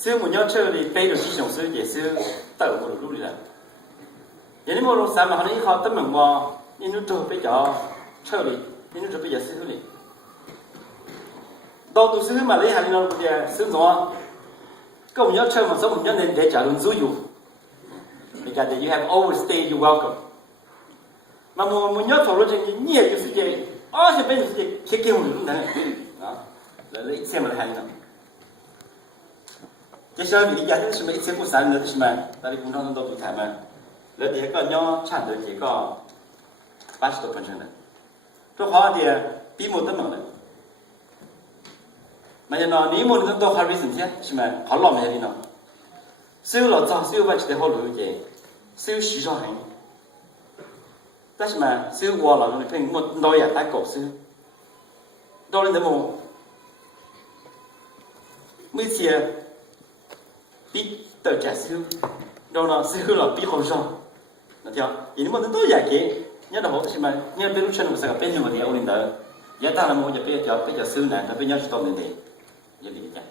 sư một nhóm chơi thì bây giờ chỉ dùng sư để sư tự một lúc đi là vậy nếu mà lúc sáng mà họ đi họ tấm mình vào nhưng nó trôi bây giờ chơi đi nhưng nó trôi bây giờ sư đi đâu tu sư mà lấy hàng nó bây giờ sư gió có một nhóm chơi mà số một nhóm nên để trả luôn dữ dội because you have overstayed your welcome mà một nhóm thổ lộ trình nhiều cái sự gì thì bây giờ sự gì kia một lúc này đó là lấy xem là hàng nào接下来你家是什么一千不三的是吗？那里工厂都都谈嘛，那这个鸟产的这个80多%的，这好的比没得么的。那就那你们都还没生钱是吗？好老没的呢，收了早收完的好路的，收市场很，但是嘛收完了你凭没老也打狗收，到了那么每次。biết tờ trả siêu đâu nó siêu là biết không sao là theo ý mà nó tối giải kế nhớ đầu thì mà nhớ bên lúc chân một sao bên nhưng mà thì ông lên đó giá ta là một giờ bây giờ siêu này nó bên nhau chỉ tồn để giờ đi cái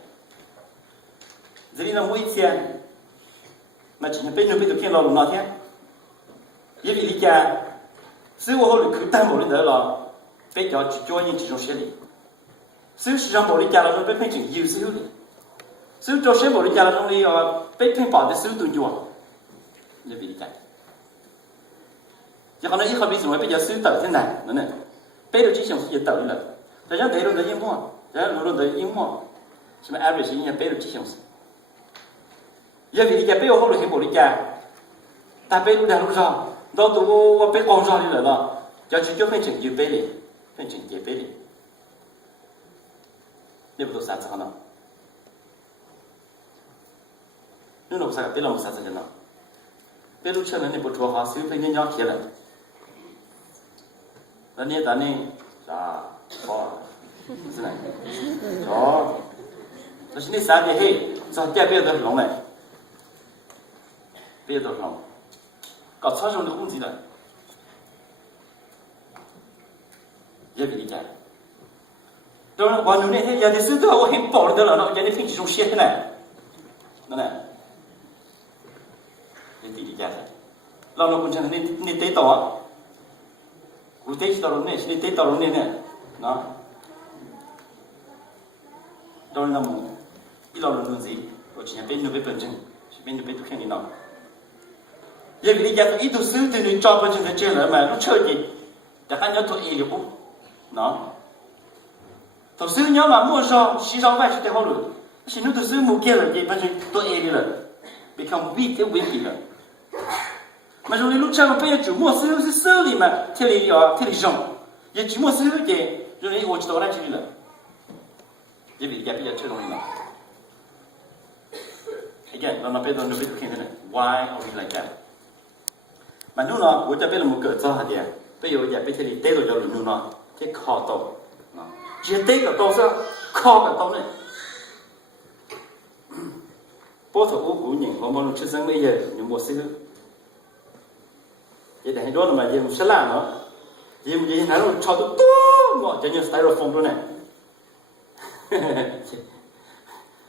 gì là mỗi xe mà chỉ bên nhau bên được kia lo nó thế giờ đi cái siêu họ được cứ tăng một lên đó là bây giờ chỉ cho những chỉ trong xe đi siêu市场保利价了说被变成优siêu的sư cho xem bộ đi cha là trong đi biết thêm bỏ để sư tuân chùa như vậy chạy chứ còn nói ít không biết dùng bây giờ sư tự thế này nữa này biết được chỉ dùng sự tự là cho nên thấy luôn thấy yên mua cho nên luôn thấy yên mua chứ mà average như biết được chỉ dùng giờ vì cái biết không được cái bộ đi cha ta biết luôn là lúc sau đâu tụi biết con sao đi là đó cho chỉ cho phải chỉnh dự biết đi phải chỉnh dự biết đi nếu tôi sáng sao nào nếu nó sao biết làm sao cho nó biết lúc trước này bộ chùa họ xứ phải nhân nhau kia là đó này ta này à có thế này đó cho nên sáng thì hey sao tiếp biết được lòng này biết được lòng có sao trong nó không gì đấy dễ bị cái đó là quan niệm này giờ thì xứ tôi hay bỏ được là nó giờ thì phải dùng xe thế này đó này thì đi ra lo cũng chẳng nên tế tỏ cụ tế tỏ luôn này nên tế tỏ luôn này nè nó đâu là một ít lo luôn gì rồi chỉ bên nó bên bên chân bên nó bên tôi khen đi nào giờ đi ra ít tôi xứ thì nên cho bên chân chơi rồi mà nó chơi gì đã ăn nhớ tôi yêu cũng nó tôi xứ nhớ mà mua sao xí sao vậy thì họ rồi chỉ nếu tôi xứ mua kia là gì bên chân tôi yêu rồi become weak cái weak gì rồi mà rồi lúc sau bây giờ chủ mua sữa sữa đi mà theo lý rộng giờ chủ mua sữa cái rồi tôi chỉ đó là chỉ là giờ bây giờ chơi rồi mà again nó bây giờ nó biết cái này why are we like that mà nếu nó tôi bây giờ một cái cho hạt bây giờ bây giờ tế rồi cho nó nó cái khó tàu chỉ tế cái tàu sao khó cái tàu này bố thầu của những họ muốn chơi sang bây giờ những mua sữa vậy thì đó là mà dùng sẽ làm nó dùng gì nó cho tôi tốt mà cho như styrofoam đó này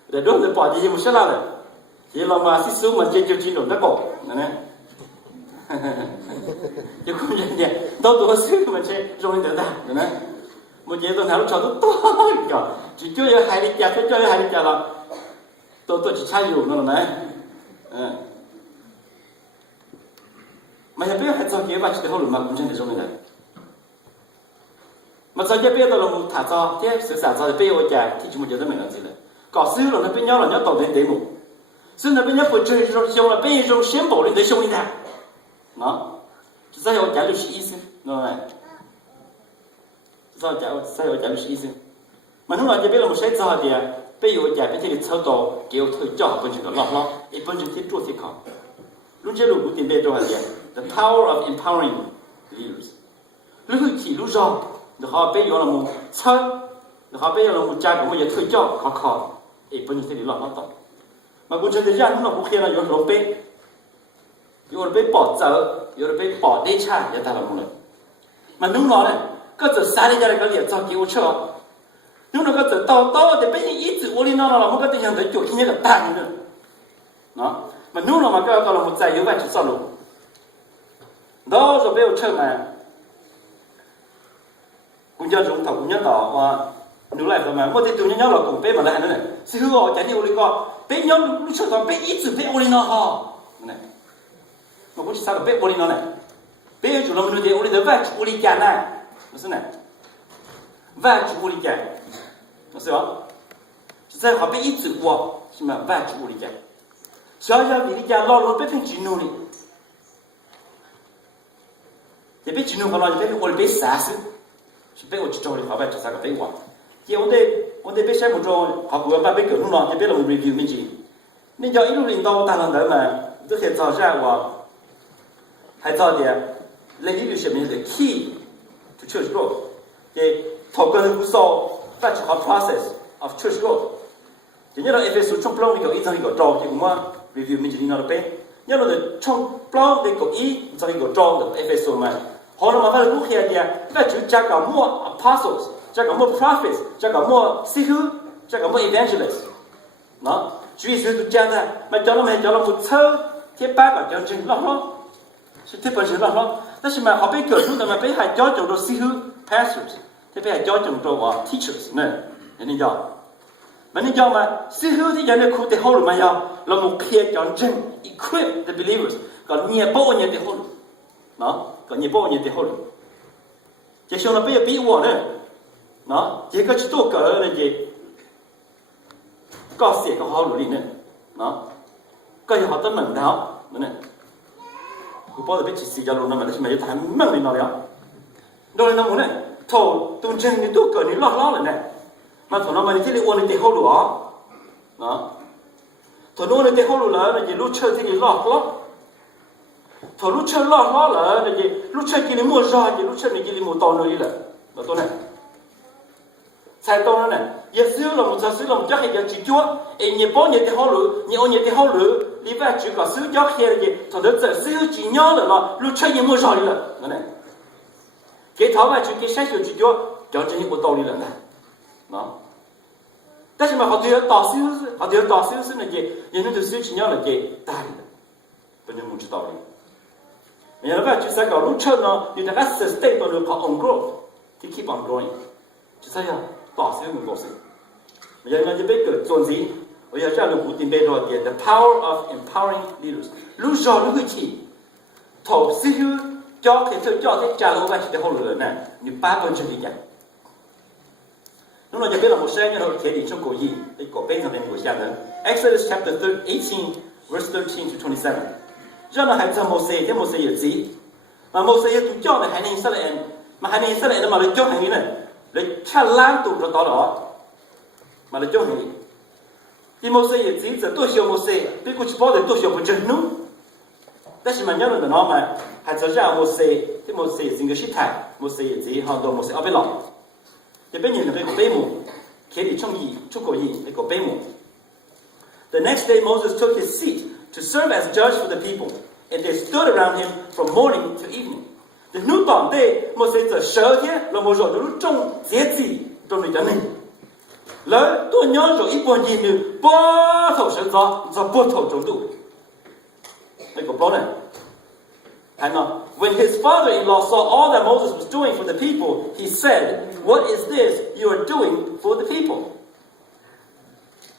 để đó là bỏ gì dùng sẽ làm này chỉ là mà xí xíu mà chơi chín rồi nó cổ này chứ không như vậy đâu tôi xíu mà chơi rồi được ta này một gì tôi nào cho tôi tốt kiểu chỉ chơi hai đi chơi chơi hai đi chơi là tôi chỉ chơi dùng nó này mà giờ biết hay sao kia mà chỉ để họ làm mà cũng chẳng để trong này mà sao giờ biết đó là một thả cho thế sự sản cho bây giờ chạy thì chúng mình giờ tới mình làm gì đấy có xứ rồi nó bên nhau là nhau tàu đến đấy một xứ nó bên nhau phải chơi rồi xong là bây giờ xem bộ lên tới xong như thế nó sao giờ chạy được ý sinh nó này sao chạy được ý sinh mà lúc nào giờ biết là một sai cho thì bây giờ chạy bên thì sau đó kéo thời cho bên chúng nó lọt ít bên chúng thì chuột thì khó lúc trước lúc cũng tìm về cho hả the power of empowering leaders lúc chỉ lúc rồi họ bây giờ là một sơ họ bây giờ là một cha của mình thời cho khó ít bên chúng thì lọt nó tổng mà cũng chẳng thấy ra lúc nào cũng khi là有人被有人被bỏ dở有人被bỏ đi cha也打了不能mà lúc đó này có giờ sai đi ra cái liệt cho cứu trợ nếu nó có từ to thì bây giờ ít từ ôn nó là một cái tình hình tới chỗ như là tàn nữa đó mà nếu mà cái là một giải yếu vậy chỉ sao luôn đó rồi bây giờ chơi mà cũng cho chúng thầu cũng nhớ tỏ và nếu lại rồi mà một tí tụi nhớ là cũng bé mà lại nữa này sư họ chạy đi ôn co bé nhớ lúc chơi thằng bé ít từ bé ôn nó họ này mà cũng chỉ sao là bé ôn nó này bé chủ là mình nói ôn vậy ôn cái này nó này vậy ôn cái nó sao在好被一直过什么外出理解，小小比例家老老被分几弄的，也被几弄好了，也被我被30，是被我去找的好外出啥个被我，也我得被项目中好不要把被搞弄了，也被了我 review 没记，你叫一路领导大领导们，这些早上我还早点，来一路上面的 key to church growth，也讨论不少，但是好 process of church growth。chỉ nhớ là Ephesus trong plong thì có ý rằng có trò thì cũng review mình chỉ đi nào đấy nhớ là trong plong thì có ý rằng có trò được Ephesus mà họ là mà phải lúc kia kia phải chữ cha cả mua apostles cha cả mua prophets cha cả mua sĩ hữu cha cả mua evangelists đó chú ý sự cha ra mà cho nó một thơ thiết ba và cho chừng lo sự thiết ba chừng lo但是嘛họ被搞出的嘛被还教种的sĩ hữu pastors thế被还教种的teachers này nên cho mà nên cho mà sư hữu thì giờ này khu thì hậu rồi mà giờ là một kia chọn chân equip the believers còn nhiều bao nhiêu thì hậu đó còn nhiều bao nhiêu thì hậu chỉ xong là bây giờ bị uổng nữa đó chỉ có chỉ tôi cỡ là gì có sẽ có hậu rồi nữa đó có gì họ tâm mình đó này cũng bao giờ biết chỉ sử dụng luôn mà nó chỉ mấy tháng mang lên nó đấy rồi nó muốn này thầu tuần chân thì tôi cỡ thì lo rồi này mà thằng nó mà đi thì ôn thì hậu lúa đó thằng nó thì hậu lúa là gì lúc chơi thì lót thằng lúc chơi lót là gì lúc chơi cái mua ra gì lúc chơi này cái mua to nữa đi là tôi này sai to này giờ xưa là một chắc hay chỉ chúa em nhiều bao nhiêu thì hậu lúa nhiều nhiêu thì hậu lúa đi về chỉ có xưa cho khi là gì thằng đó giờ xưa chỉ nhớ là lúc chơi nhiều mua ra đi là này cái tháo mà chỉ cái sai chỉ chúa cho chân mua to đi là này đó但是嘛，好多导师是那些，也那就是只要那些大的，不能不知道的。然后吧，就是搞路车呢，你那个 sustain 到那个 on growth，to keep on growing，就是呀，导师很高兴。然后就被个总之，我要讲了古典背着的 the power of empowering leaders， 路上路会去，头是有教开始教在家里外去的好人呢，你8分之一讲。Lúc nào biết là một xe như hồi thế thì trong cổ gì thì cổ bên trong này của cha nữa Exodus chapter 18 verse 13 to 27 cho nó hãy cho Moses thế Moses là gì mà Moses tụi cho là hãy nên Israel mà hãy nên Israel mà lấy cho hàng này lấy cha lan tụi nó đó mà lấy cho hàng thì Moses là gì giờ tôi hiểu Moses biết cũng chỉ bảo để tôi hiểu một chân nung但是mà nhớ là nó mà hãy cho ra Moses thế Moses là gì cái Moses là gì họ đồ Moses ở bên lòng thì bây giờ phải có bế mù, khi đi trong gì, trong cổ gì phải có bế mù. The next day Moses took his seat to serve as judge for the people, and they stood around him from morning to evening. The new dawn day Mosesจะเชื่อที่เราโมโหดูtrong dễ gì trong này cho nên. Lỡ tôi nhớ rồi ít buồn gì nữa, bỏ thầu sớm do bỏ thầu trong tủ. Phải có bao này. I know. When his father-in-law saw all that Moses was doing for the people, he said, "What is this you are doing for the people?"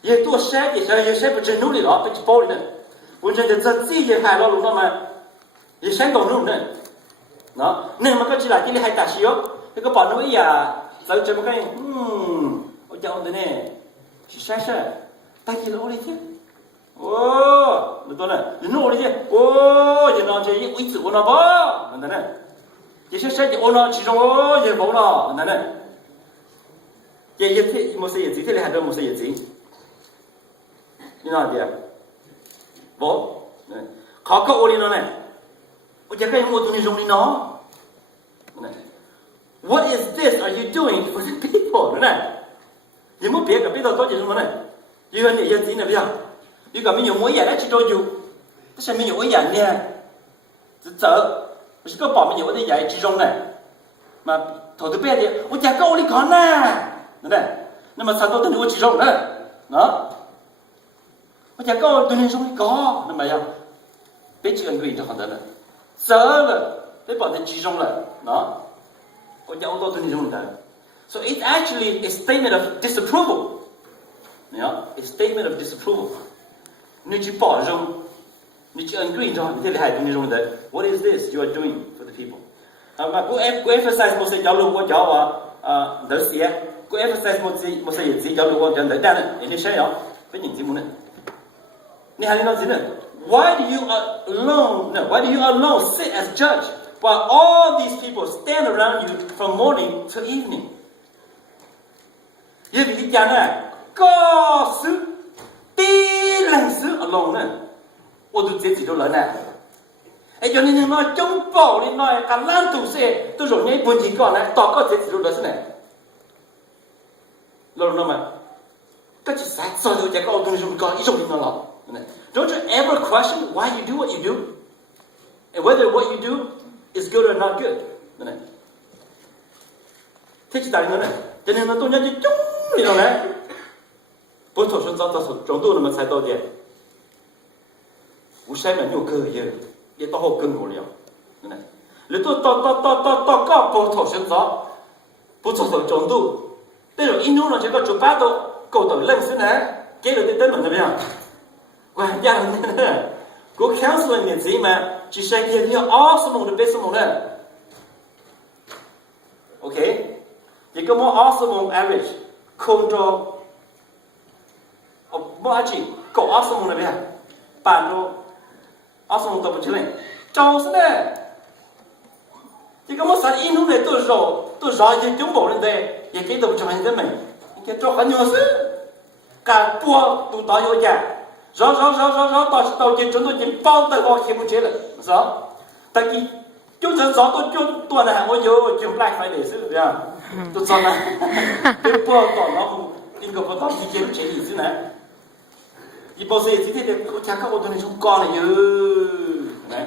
Ye to share ye share不真努力了，不去包里呢。我真的这自己还老路那么，也想搞弄呢。那那么个起来，今天还打西哦，那个保那么呀，走这么看，我讲的呢，是啥事？打起了我的天。哦，那多呢，你弄我的去，哦，就那这一位置我那包，那呢，这些设计我那其中我也包了，那呢，也这没事也这里还多没事也这，你哪的？包，考考我的呢，我这个我做你用的呢，那 What is this are you doing for the people？ 呢，你们别个别到到底什么呢？因为你也真的不要。如果没有我眼来去做就，但是没有我眼呢，只走，我是个保没有我的眼之中呢，嘛头都变的，我讲够你看呢，对不对？那么才到等我几种呢？啊，我讲高对你说的高，那么样，别几个人就好得了，走了，别把它集中了，啊，我讲我到对你说的。So it's actually a statement of disapproval. Yeah, a statement of disapproval. 你去包容，你去 agree 着，你这里还对你说的 ，What is this you are doing for the people？ mà cô emphasize một sự giáo dục của cháu và đỡ xía, cô emphasize một sự gì giáo dục của cháu đỡ đan này, để xem đó, với những gì muốn này. Ni hai nói gì nữa? Why do you alone? No, why do you alone sit as judge while all these people stand around you from morning to evening? Vì vì cái này có sự tí lần sự alone này, tôi tự chỉ đâu lớn này. Ấy cho nên nói chống bỏ đi nói cả lan tù xe tôi rồi nhảy buồn gì còn này tỏ có thể chỉ đâu lớn này. Lâu mà các chị sai sao rồi chắc có tôi dùng con ít dùng đi nó lắm. Don't you ever question why you do what you do, and whether what you do is good or not good. Thế chỉ tại nó này, cho nên nó tôi nhớ chung đi đâu này. Bố thổ xuân giáo giáo trong tôi là mình sai tôi gì? Bố sai mà nhiều cơ gì? Để tao học cân của liệu. Này, nếu tôi có bố thổ xuân giáo, bố thổ xuân trong tôi, thế rồi in nó chỉ có chụp bắt tôi, cầu tới lên xứ này, cái đầu tiên tên mình là gì? Quan trọng nữa, cô counseling như thế mà chỉ sẽ give you awesome the best one nữa. Okay, chỉ có một awesome average, không cho, một chỉ có awesome là gì? Bạn nó awesome tập chữ này, trâu thế này, chỉ có một sản in lúc này tôi rõ thì chúng bộ lên đây, thì cái tập chữ này thế mình, cái trâu khá nhiều xứ, cả bùa tụi tao vô nhà. Rõ tao chỉ chúng tôi chỉ bao tay vào khi muốn chế lại, rõ. Tại vì chúng tôi tuần này tôi vô chúng lại phải để xử vậy, tôi cho này, cái bao tao nó tin có bao tao thì kiếm chế gì chứ này. Vì bao giờ thì thế có chắc các ô tô này chúng con này như này.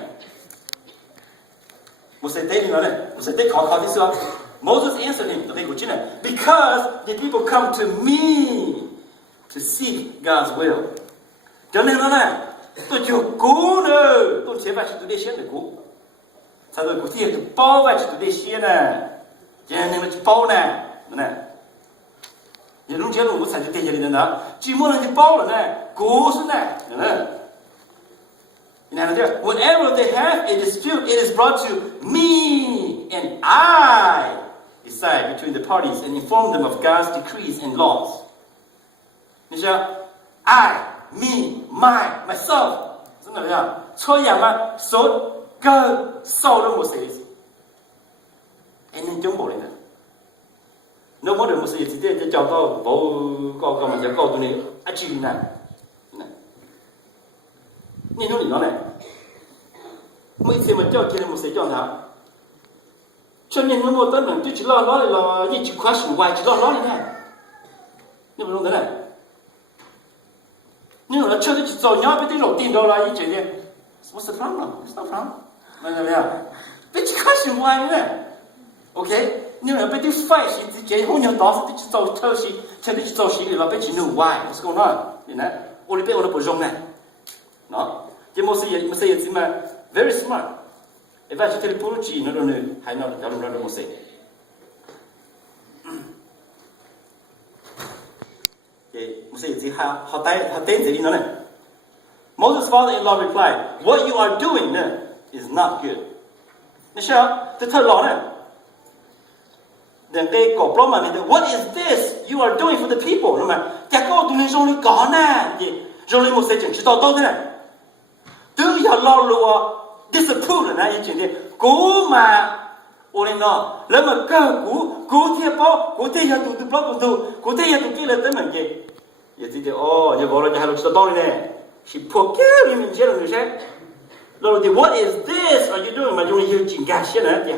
Một sự thế nữa này, một sự thế khó tí xưa. Moses answered him, tôi thấy của chị này, because the people come to me to seek God's will. Cho nên nó này, tôi chưa cứu nữa, tôi sẽ phải tôi đi xem để cứu. Sao rồi cứu tiền tôi bao phải tôi đi xem nè, cho nên nó chỉ bao nè, này. Giờ lúc trước tôi sẽ tiền gì đó, chỉ muốn là chỉ bao là này, cứu xuống này, này. Whenever they have a dispute, it is brought to me, and I decide between the parties and inform them of God's decrees and laws. Như chưa? Me, myself. Rất là thế nào? Cho nhà mà số cơ sau đó một sự gì? Anh nên chống bộ lên này. Nếu muốn được một sự gì thì cho có mà có tụi này chỉ này. Nên nó này. Mấy sự mà cho kia một sự cho thảo. Cho nên nó một tấn mình tôi chỉ lo như chỉ question why chỉ lo này. Nhưng mà không thế này. Nhưng mà chưa được giàu nhau với tiếng đầu tiên đâu là ý chuyện gì? What's the problem? It's not problem. Này này, biết chỉ question why nữa. Okay, nhưng mà biết tiếng fight thì chỉ không nhận đó thì chỉ giàu thơ thì chỉ được giàu thì là biết chỉ know why. What's going on? Thế này, tôi biết tôi bổ sung này. Đó, cái một sự gì mà very smart. Và chỉ thấy bố trí nó đâu nữa, hay nó giáo dục nó đâu một sự. Một sự gì họ tên gì nó này. Moses' father-in-law replied, "What you are doing is not good." Nghe chưa? Từ thời đó này, đừng cái cổ problem này, what is this you are doing for the people? Đúng không? Chắc có tụi mình dùng đi có nè, dùng đi một sự chuyện chỉ to thế này. Từ giờ lo lụa disapprove này chuyện gì? Cố mà ôn nó, lấy mà cơ cố thiệt bao, cố thiệt giờ tụi bao tụi, cố thiệt giờ tụi kia là tới mình gì? Giờ thì giờ bảo là nhà hàng chúng ta này, chỉ phụ kia mình chơi là người khác. Rồi thì what is this are you doing mà dùng nhiều chuyện cả xe này?